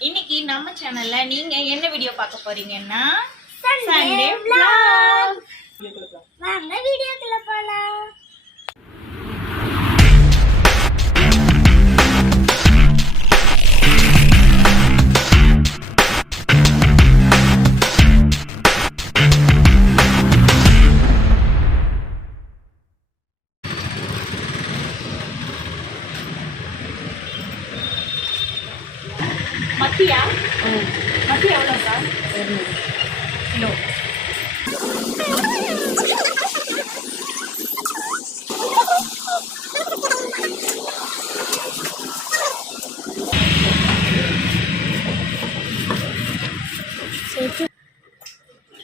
இன்னைக்கு நம்ம சேனல்ல நீங்க என்ன வீடியோ பார்க்க போறீங்கன்னா vlog. வாங்க வீடியோக்குள்ள போலாம் மத்தி எவ்வளோக்கா கிலோ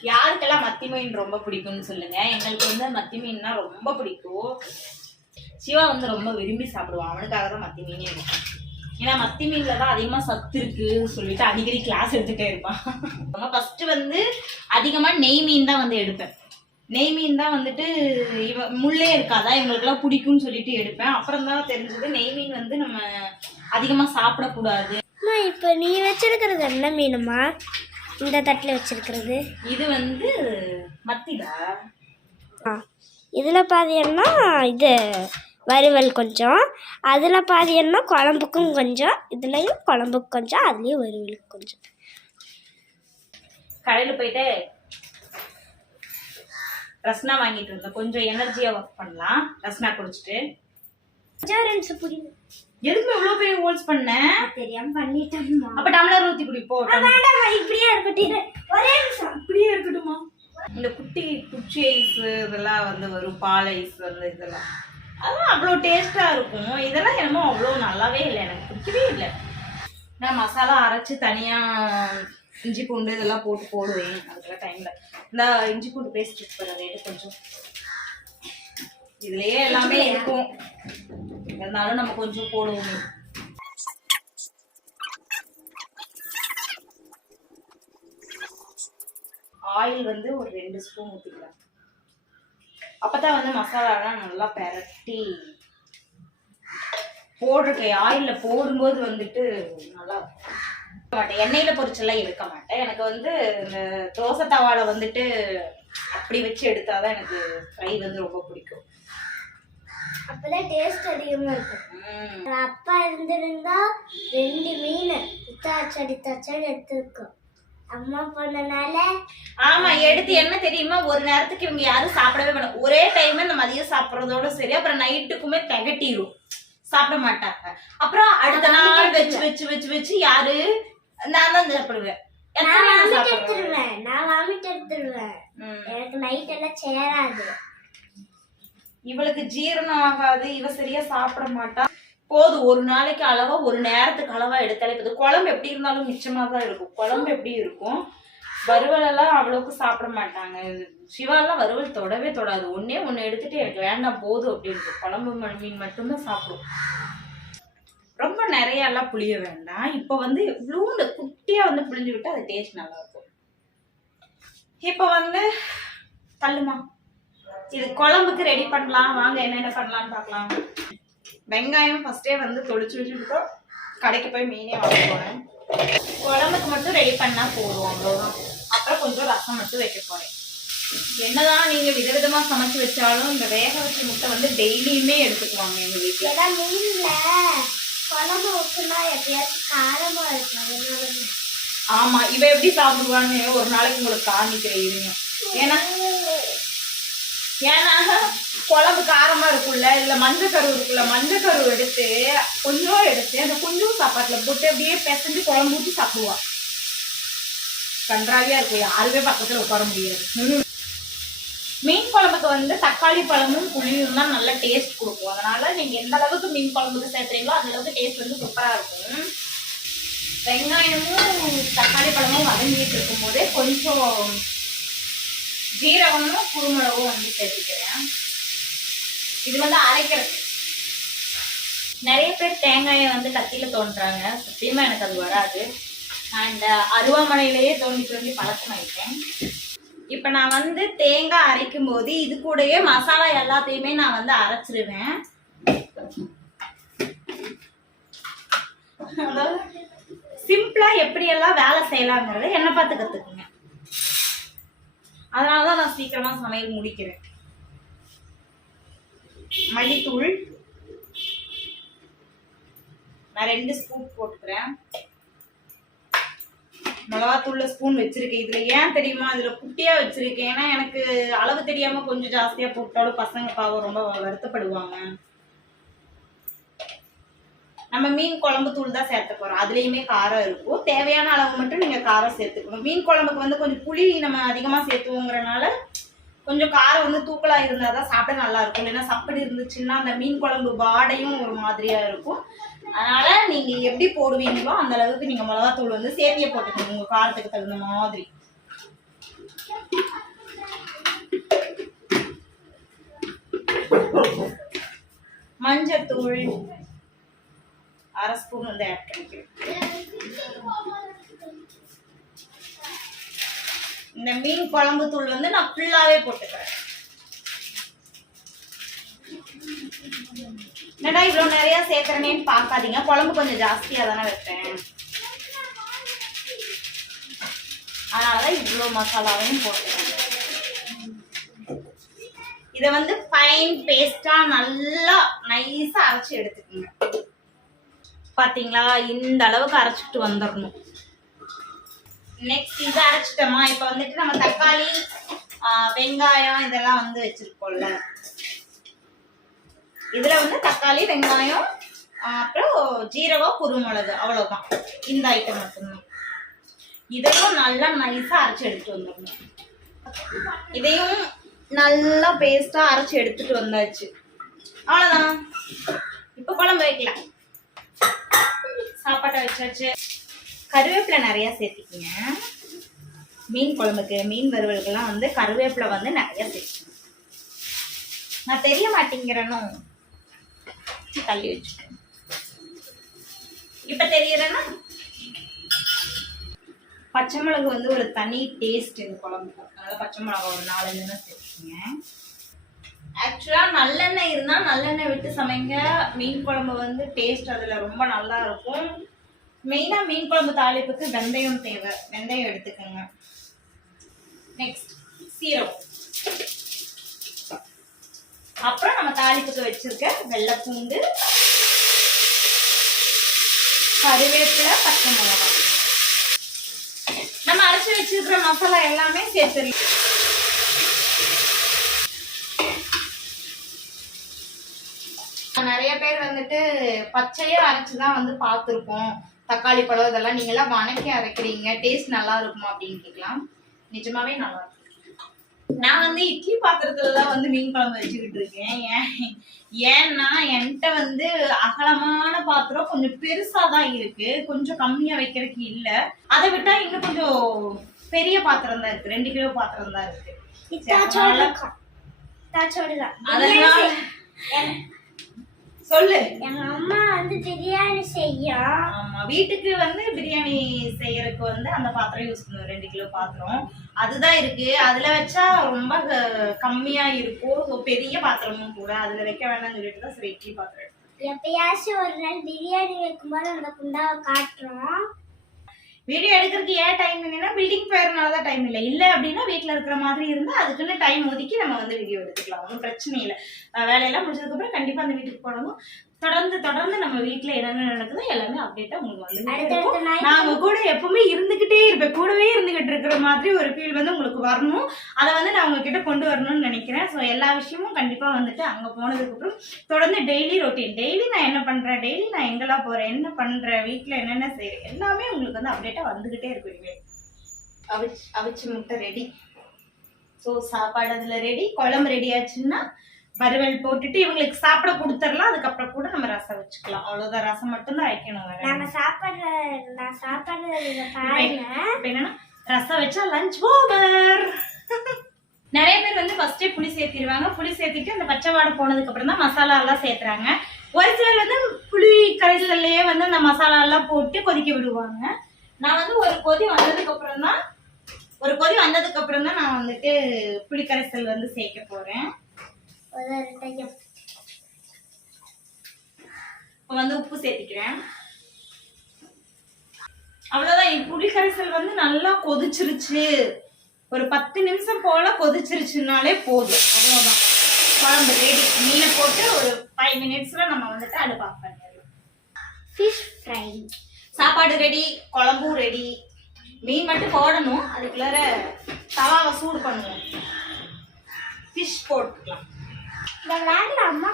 யாருக்கெல்லாம் மத்தி மீன் ரொம்ப பிடிக்கும்னு சொல்லுங்க. எங்களுக்கு வந்து மத்தி மீன்னா ரொம்ப பிடிக்கும். சிவா வந்து ரொம்ப விரும்பி சாப்பிடுவான். அவனுக்காக தான் மத்தி மீனே இருக்கும். ஏன்னா மத்தி மீன்ல தான் அதிகமா சத்து இருக்கு சொல்லிட்டு அடிக்கடி கிளாஸ் எடுத்துட்டே இருப்பான். ஃபர்ஸ்ட் வந்து அதிகமா நெய் மீன் தான் வந்து எடுப்பேன். நெய் மீன் தான் வந்துட்டு இவ முள்ளே இருக்காதா? இவங்களுக்குலாம் பிடிக்கும்னு சொல்லிட்டு எடுப்பேன். அப்புறம் தான் தெரிஞ்சது நெய் மீன் வந்து நம்ம அதிகமா சாப்பிடக்கூடாது. இப்போ நீ வச்சிருக்கிறது என்ன மீனுமா இந்த தட்டில் வச்சிருக்கிறது. இது வந்து மத்திடா ஆ. இதில் பாதி என்ன? இது. வறுவல் கொஞ்சம். அதில் பாதி என்ன குழம்புக்கும் கொஞ்சம். இதுலேயும் குழம்புக்கு கொஞ்சம் அதுலேயும் வறுவலுக்கு கொஞ்சம். கடையில போயிட்டு ரஸ்னா வாங்கிட்டு இருந்தேன். கொஞ்சம் எனர்ஜியா ஒர்க் பண்ணலாம். ரஸ்னா குடிச்சிட்டு. எதுக்கு இவ்வளவு பெரிய ஹோல்ஸ் பண்ண? தெரியாம பண்ணிட்டேன்மா அப்ப டம்ளர் ஊத்தி குடி போ இப்படியே இருக்கட்டும் ஒரே நிமிஷம். அப்படியே இருக்கட்டுமா இந்த குட்டி குச்சி ஐஸ் இதெல்லாம் வந்து வரும். பால் ஐஸ் வந்து இதெல்லாம். அதுவும் அவ்வளோ டேஸ்ட்டாக இருக்கும். இதெல்லாம் என்னமோ அவ்வளோ நல்லாவே இல்லை. எனக்கு பிடிக்கவே இல்லை. நான் மசாலா அரைச்சி தனியாக இஞ்சி பூண்டு இதெல்லாம் போட்டு போடுவேன். அதுக்கெல்லாம் டைமில் இந்த இஞ்சி பூண்டு பேஸ்ட் இருக்கு பண்ணுறது கொஞ்சம். இதுலயே எல்லாமே இருக்கும். இருந்தாலும் நம்ம கொஞ்சம் போடுவோமே. ஆயில் வந்து ஒரு ரெண்டு ஸ்பூன் ஊற்றிக்கலாம் அப்பதான் வந்து மசாலாலாம் நல்லா பெரட்டி போட்டிருக்கேன். ஆயிலில் போடும்போது வந்துட்டு நல்லா. மாட்டேன். எண்ணெயில பொரிச்செல்லாம் எடுக்க மாட்டேன். எனக்கு வந்து இந்த தோசை தவால வந்துட்டு அப்படி வச்சு எடுத்தாதான் எனக்கு ஃப்ரை வந்து ரொம்ப பிடிக்கும். அப்பதான் டேஸ்ட் அதிகமா இருக்கும். அப்பா இருந்திருந்தா ரெண்டு மீன் இத்தாச்சடி இத்தாச்சடி எடுத்துருக்கோம். அம்மா பண்ணனால ஆமா எடுத்து என்ன தெரியுமா? ஒரு நேரத்துக்கு இவங்க யாரும் சாப்பிடவே மாட்டாங்க ஒரே டைம் இந்த மதியம் சாப்பிடுறதோட சரி அப்புறம் நைட்டுக்குமே திகட்டிரும். சாப்பிட மாட்டாங்க. அப்புறம் அடுத்த நாள் வச்சு வச்சு வச்சு வச்சு யாரு? நான் தான் சாப்பிடுவேன். நான் வாமிட்? எடுத்துருவேன். நான் வாமிட் எடுத்துருவேன். எனக்கு நைட் எல்லாம் சேராது. இவளுக்கு ஜீரணம் ஆகாது. இவ சரியா சாப்பிட மாட்டா. போதும் ஒரு நாளைக்கு அளவா ஒரு நேரத்துக்கு அளவா எடுத்தாலே போதும். குழம்பு எப்படி இருந்தாலும் மிச்சமா தான் இருக்கும். குழம்பு எப்படி இருக்கும்? வறுவல் எல்லாம் அவ்வளவுக்கு சாப்பிட மாட்டாங்க. சிவாலாம் வறுவல் தொடவே தொடாது. ஒன்னே ஒண்ணு எடுத்துட்டு எனக்கு வேண்டாம் போதும் அப்படின்னு குழம்பு மீன் மட்டும்தான் சாப்பிடும். ரொம்ப நிறைய எல்லாம் புளிய வேண்டாம். இப்போ வந்து இவ்வளோண்டு குட்டியா வந்து புளிஞ்சு விட்டு அது டேஸ்ட் நல்லா இருக்கும் இப்போ வந்து தள்ளுமா. இது குழம்புக்கு ரெடி பண்ணலாம். வாங்க என்னென்ன பண்ணலாம்னு பார்க்கலாம். வெங்காயம் ஃபர்ஸ்டே வந்து தொளிச்சு வச்சுக்கிட்டோம். கடைக்கு போய் மீனே வாங்க போறேன். குழம்புக்கு மட்டும் ரெடி பண்ணா போதும் அவ்வளோதான் அப்புறம் கொஞ்சம் ரசம் மட்டும் வைக்க போறேன். என்னதான் நீங்க விதவிதமா சமைச்சு வச்சாலும் இந்த வேக வச்ச முட்டை வந்து டெய்லியுமே எடுத்துக்குவாங்க எங்க வீட்டுல மீன்ல குழம்பு ஊற்றுனா எப்பயாச்சும் காரமா இருக்கும் அதனால ஆமா இவ எப்படி சாப்பிடுவான்னு ஒரு நாளைக்கு உங்களுக்கு காமிக்கிறேன் இருங்க. ஏன்னா ஏன்னா குழம்பு காரமா இருக்குல்ல இல்ல மஞ்சள் கரு இருக்குல்ல மஞ்சள் கரு எடுத்து கொஞ்சம் எடுத்து அந்த கொஞ்சம் சாப்பாட்டுல போட்டு அப்படியே பிசைஞ்சு குழம்பு ஊற்றி சாப்பிடுவா. கன்றாவியா இருக்கும் யாருமே பக்கத்துல உட்கார முடியாது. ம். மீன் குழம்புக்கு வந்து தக்காளி பழமும் புளியும் தான் நல்ல டேஸ்ட் கொடுக்கும். அதனால நீங்க எந்த அளவுக்கு மீன் குழம்புக்கு சேர்த்துறீங்களோ அந்த அளவுக்கு டேஸ்ட் வந்து சூப்பரா இருக்கும். வெங்காயமும் தக்காளி பழமும் வதங்கிட்டு இருக்கும் போதே கொஞ்சம் ஜீரகமும் குருமிளகும் வந்து சேர்த்துக்கிறேன். இது வந்து அரைக்கிறது. நிறைய பேர் தேங்காயை வந்து கத்தியில தோன்றாங்க சத்தியமா எனக்கு அது வராது. நான் இந்த அருவாமனையிலேயே தோண்டி தோண்டி பழக்கமாயிட்டேன் இப்போ நான் வந்து தேங்காய் அரைக்கும் போது இது கூடயே மசாலா எல்லாத்தையுமே நான் வந்து அரைச்சிருவேன். சிம்பிளாக எப்படியெல்லாம் வேலை செய்யலாங்கிறத என்ன பார்த்து அதனால அதனாலதான் நான் சீக்கிரமா சமையல் முடிக்கிறேன். மல்லித்தூள். நான் ரெண்டு ஸ்பூன் போட்டுக்கிறேன். மிளகாத்தூள்ல ஸ்பூன் வச்சிருக்கேன். இதுல ஏன் தெரியுமா? இதுல குட்டியா வச்சிருக்கேன். ஏன்னா எனக்கு அளவு தெரியாம கொஞ்சம் ஜாஸ்தியா போட்டாலும் பசங்க பாவம் ரொம்ப வருத்தப்படுவாங்க. நம்ம மீன் குழம்பு தூள் தான் சேர்த்த போறோம். அதுலயுமே காரம் இருக்கும். தேவையான அளவு மட்டும் நீங்க காரம் சேர்த்துக்கணும். மீன் குழம்புக்கு வந்து கொஞ்சம் புளி நம்ம அதிகமா சேர்த்துவோங்கிறனால கொஞ்சம் காரம் வந்து தூக்கலா இருந்தால் தான் சாப்பிட நல்லா இருக்கும். இல்லைன்னா சப்படி இருந்துச்சுன்னா அந்த மீன் குழம்பு வாடையும் ஒரு மாதிரியா இருக்கும். அதனால நீங்க எப்படி போடுவீங்களோ அந்த அளவுக்கு நீங்க மிளகாத்தூள் வந்து சேர்த்தியே போட்டுக்கணும். உங்க காரத்துக்கு தகுந்த மாதிரி. மஞ்சத்தூள். அரை ஸ்பூன் வந்து ஆட் பண்ணிக்கிறேன். இந்த மீன் குழம்பு தூள் வந்து நான் ஃபுல்லாவே போட்டுக்கிறேன். என்னடா இவ்வளோ நிறைய சேர்க்கறனேன்னு பார்க்காதீங்க. குழம்பு கொஞ்சம் ஜாஸ்தியாக தானே வைப்பேன். அதனாலதான் இவ்வளோ மசாலாவையும் போட்டுக்கிறேன். இதை வந்து ஃபைன் பேஸ்ட்டாக நல்லா நைஸாக அரைச்சி எடுத்துக்கோங்க. பார்த்தீங்களா இந்த அளவுக்கு அரைச்சிட்டு வந்துடணும் நெக்ஸ்ட் இதை அரைச்சிட்டோமா? இப்போ வந்துட்டு நம்ம தக்காளி வெங்காயம் இதெல்லாம் வந்து வச்சிருக்கோம்ல. இதுல வந்து தக்காளி வெங்காயம் அப்புறம் ஜீரகம் குருமிளகு. அவ்வளவுதான். இந்த ஐட்டம் மட்டும்தான். இதையும் நல்லா நைஸா அரைச்சு எடுத்துகிட்டு வந்துடணும் இதையும் நல்லா பேஸ்டா அரைச்சு எடுத்துட்டு வந்தாச்சு. அவ்வளவுதான். இப்போ குழம்பு வைக்கலாம். சாப்பாட்டை வச்சாச்சு. கருவேப்பிலை நிறைய சேர்த்திக்கிங்க. மீன் குழம்புக்கு மீன் வறுவலுக்கெல்லாம் வந்து கருவேப்பிலை வந்து நிறைய சேர்த்துக்கணும் நான் தெரிய மாட்டேங்கிறேனோ? தள்ளி வச்சுக்கேன் இப்போ தெரியறேன்னா பச்சை மிளகு வந்து ஒரு தனி டேஸ்ட் இந்த குழம்புக்கு. அதனால பச்சை மிளகா ஒரு நாலஞ்சு தான் சேர்த்துக்கீங்க. ஆக்சுவலாக நல்லெண்ணெய் இருந்தால் நல்லெண்ணெய் விட்டு சமைங்க. மீன் குழம்பு வந்து டேஸ்ட் அதில் ரொம்ப நல்லா இருக்கும். மெயினாக மீன் குழம்பு தாளிப்புக்கு வெந்தயம் தேவை. வெந்தயம் எடுத்துக்கோங்க. நெக்ஸ்ட் சீரகம். அப்புறம் நம்ம தாளிப்புக்கு வச்சிருக்க வெள்ளைப்பூண்டு கருவேப்பிலை பச்சை மிளகாய். நம்ம அரைச்சி வச்சிருக்கிற மசாலா எல்லாமே சேர்த்துருக்கோம் நிறைய பேர் வந்துட்டு பச்சையா அரைச்சு தான் வந்து பார்த்துருப்போம் தக்காளி பழம் இதெல்லாம் நீங்க எல்லாம் வணக்கி அரைக்கிறீங்க. டேஸ்ட் நல்லா இருக்குமா அப்படின்னு கேட்கலாம். நிஜமாவே நல்லா இருக்கும் நான் வந்து இட்லி பாத்திரத்துல தான் வந்து மீன் குழம்பு வச்சுக்கிட்டு இருக்கேன். ஏன் ஏன்னா என்கிட்ட வந்து அகலமான பாத்திரம் கொஞ்சம் பெருசா தான் இருக்கு. கொஞ்சம் கம்மியா வைக்கிறதுக்கு இல்ல. அதை விட்டா இன்னும் கொஞ்சம் பெரிய பாத்திரம் தான் இருக்கு. ரெண்டு கிலோ பாத்திரம் தான் இருக்கு அதனால சொல்லு. எங்க அம்மா வந்து பிரியாணி செய்யும். ஆமா வீட்டுக்கு வந்து பிரியாணி செய்யறதுக்கு வந்து அந்த பாத்திரம் யூஸ் பண்ணுவோம். ரெண்டு கிலோ பாத்திரம். அதுதான் இருக்கு. அதுல வச்சா ரொம்ப கம்மியா இருக்கும். பெரிய பாத்திரமும் கூட. அதுல வைக்க வேண்டாம்னு சொல்லிட்டு தான் சரி இட்லி பாத்திரம். எப்பயாச்சும் ஒரு நாள் பிரியாணி வைக்கும்போது அந்த குண்டாவை காட்டுறோம். வீடியோ எடுக்கிறதுக்கு ஏன் டைம் இல்லைன்னா பில்டிங் ஃபயர்னால தான் டைம் இல்லை. இல்லை அப்படின்னா வீட்டில் இருக்கிற மாதிரி இருந்தால் அதுக்குன்னு டைம் ஒதுக்கி நம்ம வந்து வீடியோ எடுத்துக்கலாம். ஒன்றும் பிரச்சனை இல்லை. வேலையெல்லாம் முடிச்சதுக்கப்புறம் கண்டிப்பாக அந்த வீட்டுக்கு போடணும் தொடர்ந்து தொடர்ந்து நம்ம வீட்டில் என்னென்ன நடக்குதோ எல்லாமே அப்டேட்டாக உங்களுக்கு வந்து உங்க கூட எப்பவுமே இருந்துகிட்டே இருப்பேன். கூடவே இருந்துகிட்டு இருக்கிற மாதிரி ஒரு ஃபீல் வந்து உங்களுக்கு வரணும். அதை வந்து நான் உங்ககிட்ட கொண்டு வரணும்னு நினைக்கிறேன். ஸோ எல்லா விஷயமும் கண்டிப்பா வந்துட்டு அங்க போனதுக்கு அப்புறம் தொடர்ந்து டெய்லி ரொட்டீன் டெய்லி நான் என்ன பண்றேன்? டெய்லி நான் எங்கெல்லாம் போறேன்? என்ன பண்றேன்? வீட்ல என்னென்ன செய்யறேன் எல்லாமே உங்களுக்கு வந்து அப்டேட்டா வந்துகிட்டே இருக்கும் இனிமே. அவிச்சு அவிச்ச முட்டை ரெடி ஸோ சாப்பாடு அதுல ரெடி குழம்பு ரெடி ஆச்சுன்னா வறுவல் போட்டுட்டு இவங்களுக்கு சாப்பிட கொடுத்துடலாம். அதுக்கப்புறம் கூட நம்ம ரசம் வச்சுக்கலாம். அவ்வளவுதான். ரசம் மட்டும்தான் வைக்கணும். நாங்க சாப்பிடுற நான் சாப்பிடுறத என்னன்னா ரசம் வச்சா லஞ்ச் ஓவர் நிறைய பேர் வந்து ஃபர்ஸ்டே புளி சேர்த்திடுவாங்க புளி சேர்த்திட்டு அந்த பச்சை வாடை போனதுக்கு அப்புறம் தான் மசாலா எல்லாம் சேர்த்துறாங்க. ஒரு சிலர் வந்து புளி கரைசல்லையே வந்து அந்த மசாலா எல்லாம் போட்டு கொதிக்க விடுவாங்க. நான் வந்து ஒரு கொதி வந்ததுக்கு அப்புறம் தான் ஒரு கொதி வந்ததுக்கு அப்புறம் தான் நான் வந்துட்டு புளி கரைசல் வந்து சேர்க்க போறேன். இப்போ வந்து உப்பு சேர்த்திக்கிறேன். அவ்வளவுதான். என் புளி கரைசல் வந்து நல்லா கொதிச்சிருச்சு. ஒரு பத்து நிமிஷம் போல கொதிச்சிருச்சுனாலே போதும். அவ்வளவுதான். குழம்பு ரெடி மீனை போட்டு ஒரு ஃபைவ் மினிட்ஸ்ல நம்ம வந்துட்டு அடுப்பு ஆஃப் பண்ணிடலாம். ஃபிஷ் ஃப்ரை சாப்பாடு ரெடி குழம்பும் ரெடி மீன் மட்டும் போடணும். அதுக்குள்ளார தவாவை சூடு பண்ணுவோம். ஃபிஷ் போட்டுக்கலாம். இந்த விளையாட்டுல அம்மா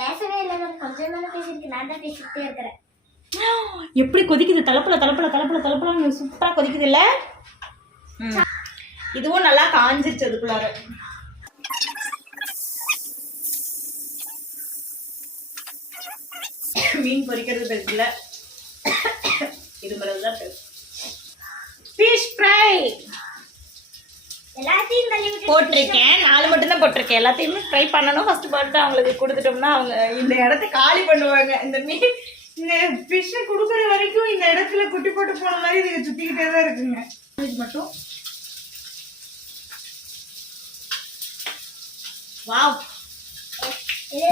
பேசவே இல்லை. கொஞ்சம் நேரம் பேசியிருக்கு நான் தான் பேசிக்கிட்டே இருக்கிறேன். எப்படி கொதிக்குது? தலப்புல தலப்புல தலப்புல தலப்புல சூப்பரா கொதிக்குது இல்ல இதுவும் நல்லா காஞ்சிருச்சு அதுக்குள்ளார. மீன் பொரிக்கிறது பெருசுல இது தான் பெருசு. ஃபிஷ் ஃப்ரை போட்டிருக்கேன். நாலு மட்டும் தான் போட்டிருக்கேன். எல்லாத்தையுமே ஃப்ரை பண்ணணும். ஃபர்ஸ்ட் பார்த்து அவங்களுக்கு கொடுத்துட்டோம்னா அவங்க இந்த இடத்த காலி பண்ணுவாங்க. இந்த மீன் இந்த ஃபிஷ்ஷை கொடுக்குற வரைக்கும் இந்த இடத்துல குட்டி போட்டு போன மாதிரி இதுங்க சுத்திக்கிட்டே தான் இருக்குங்க. இது மட்டும். வாவ்.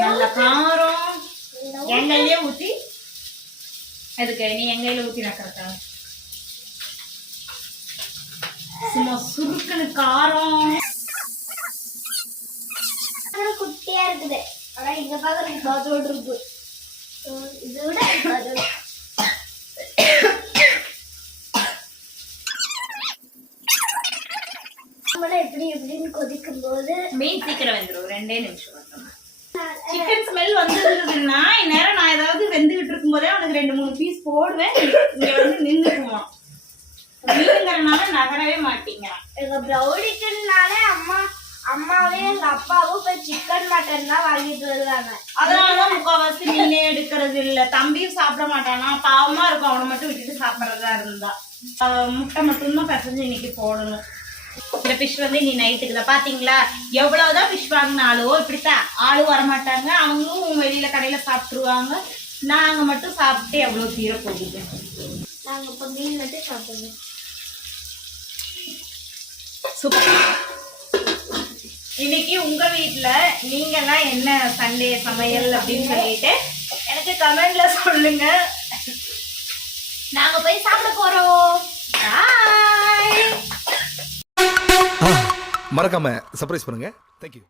நல்ல காரம். எங்கெல்லையே ஊத்தி அதுக்கு நீ எங்கையில ஊத்தி நக்கிறதா? சும்மா சுருக்குன்னு காரம். குட்டியா இருக்குது. ஆனா இங்க பாக்குறதுக்கு அதோடு இருக்கு. உம், இது விட அதோட நம்மள எப்படி எப்படின்னு கொதிக்கும் போது மீன் சீக்கிரம் வெந்துடும் ரெண்டே நிமிஷம் சிக்கன் ஸ்மெல் வந்ததுன்னா இந்நேரம் நான் ஏதாவது வெந்துகிட்டு இருக்கும் போதே அவனுக்கு ரெண்டு மூணு பீஸ் போடுவேன். இங்க வந்து நின்றுக்குவான் மீனுங்கிறனால நகரவே மாட்டேங்கிறான். எங்க ப்ரௌனிக்குனாலே அம்மா அம்மாவும் எங்க அப்பாவும் போய் சிக்கன் மட்டன் தான் வாங்கிட்டு வருவாங்க. அதனாலதான் முக்கால்வாசி மீனே எடுக்கிறது இல்ல. தம்பியும் சாப்பிட மாட்டானா? பாவமா இருக்கும். அவனை மட்டும் விட்டுட்டு சாப்பிட்றதா இருந்தா. முட்டை மட்டும்தான் பிசைஞ்சு இன்னைக்கு போடணும். இந்த ஃபிஷ் வந்து நீ நைட்டுக்கு தான். பாத்தீங்களா? எவ்வளவுதான் ஃபிஷ் வாங்கினாலும் இப்படித்தான். ஆளும் வரமாட்டாங்க. அவங்களும் வெளியில கடையில சாப்பிட்டுருவாங்க. நாங்க மட்டும் சாப்பிட்டு எவ்வளவு தீர போகுது? நாங்க இப்ப மீன் மட்டும் சாப்பிடுவோம். சூப்பர். இன்னைக்கு உங்க வீட்ல நீங்கெல்லாம் என்ன சண்டே சமையல் அப்படின்னு சொல்லிட்டு எனக்கு கமெண்ட்ல சொல்லுங்க. நாங்க போய் சாப்பிட போறோம். மறக்காம சர்ப்ரைஸ் பண்ணுங்க. தேங்க்யூ